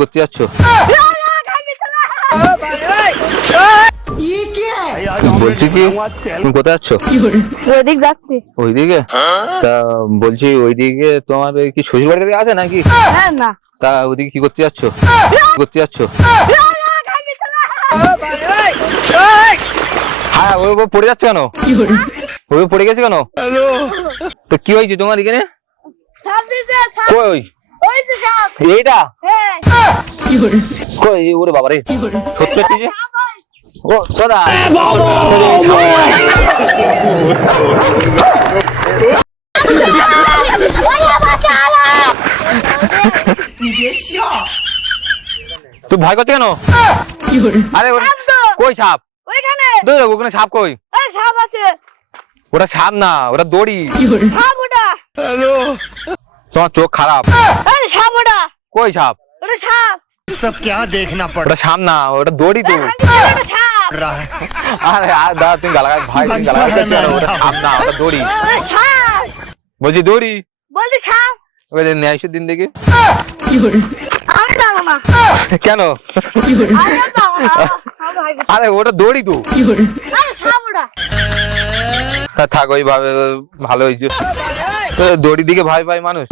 করতে যাচ্ছ? বলছি কি তুমি কোথায় যাচ্ছ? ওইদিক যাচ্ছি। ওইদিকে? তা বলছি ওইদিকে তোমার ওই কি শ্বশুর বাড়ি থেকে আছে নাকি? হ্যাঁ না। তা ওইদিকে কি করতে যাচ্ছ? করতে যাচ্ছ? হ্যাঁ ওই পড়ে যাচ্ছে কেন? ওই পড়ে গেছে কেন? তো কি হয়েছে তোমার এখানে? কই এইটা? কই ওরে বাবা রে, সত্যি সত্যি যে ও তোরা তুই ভয় করছে কেন? আরে কই সাপ? ওখানে সাপ কই? সাপ আছে। ওটা সাপ না, ওটা দড়ি। সাপ ওটা। তোমার চোখ খারাপ। সাপ ওটা। কই সাপ? ওটা সাপ। सब क्या देखना पड़ ওটা সাপ না, ওটা দড়ি তো। रहा है। আরে আর দাদা তুমি গালাগাল ভাই, তুমি গালাগাল করছো কেন? ওটা সাপ না, ওটা দড়ি। সাপ বলছি দড়ি। বলতে সাপ। ওই ন্যায়সের দিন দেখি। আমি জানো না। কেন? আমি জানো না। আরে ওটা দড়ি তো। সাপ ওটা। থাক ওই ভাবে, ভালো হয়েছে। দড়ি দিকে ভাই ভাই মানুষ।